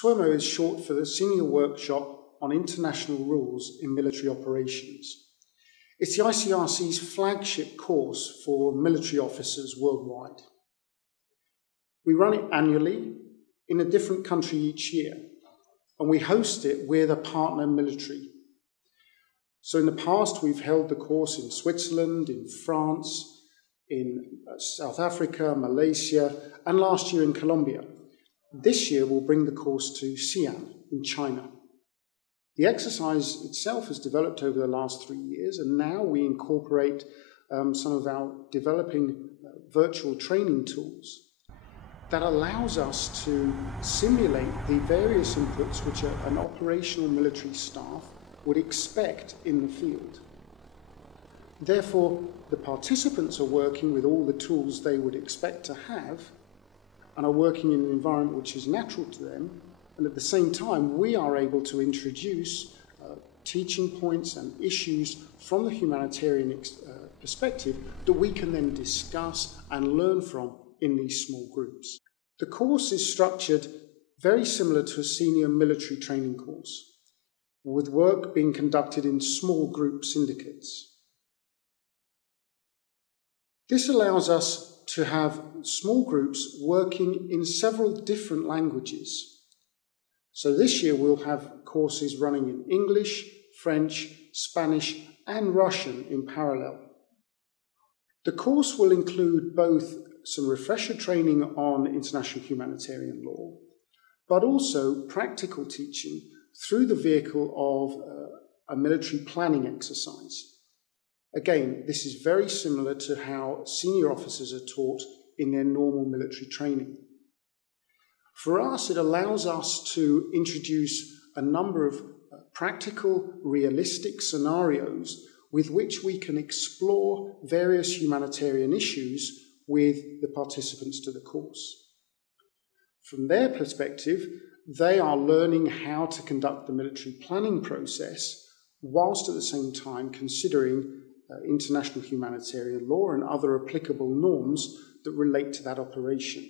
SWOMO is short for the Senior Workshop on International Rules in Military Operations. It's the ICRC's flagship course for military officers worldwide. We run it annually in a different country each year, and we host it with a partner military. So in the past, we've held the course in Switzerland, in France, in South Africa, Malaysia, and last year in Colombia. This year, we'll bring the course to Xi'an in China. The exercise itself has developed over the last 3 years, and now we incorporate some of our developing virtual training tools that allows us to simulate the various inputs which an operational military staff would expect in the field. Therefore, the participants are working with all the tools they would expect to have and are working in an environment which is natural to them, and at the same time we are able to introduce teaching points and issues from the humanitarian perspective that we can then discuss and learn from in these small groups. The course is structured very similar to a senior military training course, with work being conducted in small group syndicates. This allows us to have small groups working in several different languages. So this year we'll have courses running in English, French, Spanish, and Russian in parallel. The course will include both some refresher training on international humanitarian law, but also practical teaching through the vehicle of a military planning exercise. Again, this is very similar to how senior officers are taught in their normal military training. For us, it allows us to introduce a number of practical, realistic scenarios with which we can explore various humanitarian issues with the participants to the course. From their perspective, they are learning how to conduct the military planning process whilst at the same time considering international humanitarian law and other applicable norms that relate to that operation.